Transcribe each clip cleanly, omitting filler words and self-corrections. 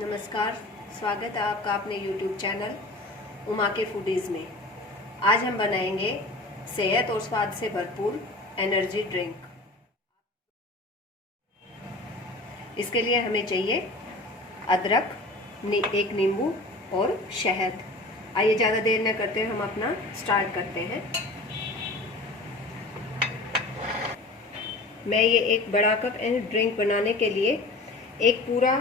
नमस्कार, स्वागत है आपका अपने YouTube चैनल उमा के फूडीज़ में। आज हम बनाएंगे सेहत और स्वाद से भरपूर एनर्जी ड्रिंक। इसके लिए हमें चाहिए अदरक, एक नींबू और शहद। आइए ज़्यादा देर न करते हुए हम अपना स्टार्ट करते हैं। मैं ये एक बड़ा कप ड्रिंक बनाने के लिए एक पूरा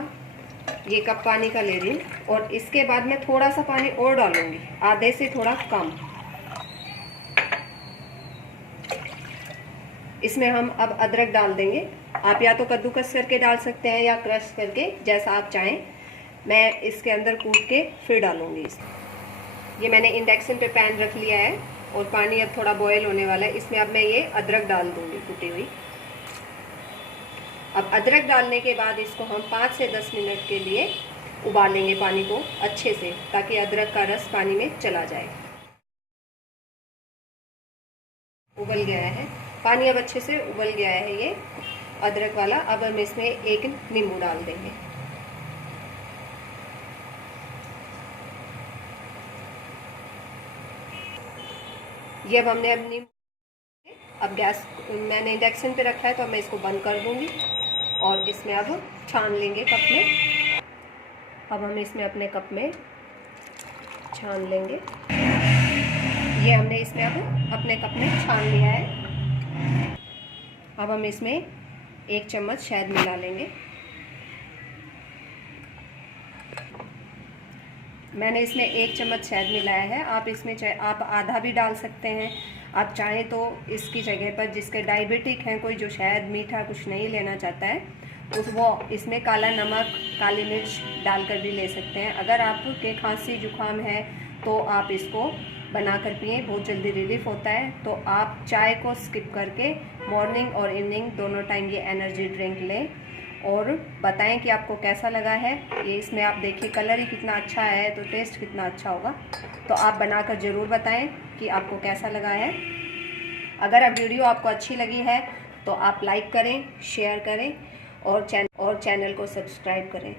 ये कप पानी का ले रही हूँ और इसके बाद मैं थोड़ा सा पानी और डालूंगी, आधे से थोड़ा कम। इसमें हम अब अदरक डाल देंगे। आप या तो कद्दूकस करके डाल सकते हैं या क्रश करके, जैसा आप चाहें। मैं इसके अंदर कूट के फिर डालूंगी। ये मैंने इंडक्शन पे पैन रख लिया है और पानी अब थोड़ा बॉयल होने वाला है। इसमें अब मैं ये अदरक डाल दूंगी कुटी हुई। अब अदरक डालने के बाद इसको हम 5 से 10 मिनट के लिए उबालेंगे पानी को अच्छे से, ताकि अदरक का रस पानी में चला जाए। उबल गया है पानी, अब अच्छे से उबल गया है ये अदरक वाला। अब हम इसमें एक नींबू डाल देंगे। ये अब हमने अब गैस मैंने इंडक्शन पे रखा है, तो मैं इसको बंद कर दूंगी और इसमें अब छान लेंगे कप में। अब हम इसमें अपने कप में छान लेंगे। ये हमने इसमें अब अपने कप में छान लिया है। अब हम इसमें 1 चम्मच शहद मिला लेंगे। मैंने इसमें 1 चम्मच शहद मिलाया है। आप इसमें चाहे आप आधा भी डाल सकते हैं। आप चाहें तो इसकी जगह पर जिसके डायबिटिक हैं, कोई जो शहद मीठा कुछ नहीं लेना चाहता है, वो इसमें काला नमक, काली मिर्च डालकर भी ले सकते हैं। अगर आपके खांसी जुकाम है तो आप इसको बनाकर पिएं, बहुत जल्दी रिलीफ होता है। तो आप चाय को स्किप करके मॉर्निंग और इवनिंग दोनों टाइम ये एनर्जी ड्रिंक लें और बताएं कि आपको कैसा लगा है। ये इसमें आप देखिए कलर ही कितना अच्छा है, तो टेस्ट कितना अच्छा होगा। तो आप बनाकर ज़रूर बताएं कि आपको कैसा लगा है। अगर अब वीडियो आपको अच्छी लगी है तो आप लाइक करें, शेयर करें और चैनल को सब्सक्राइब करें।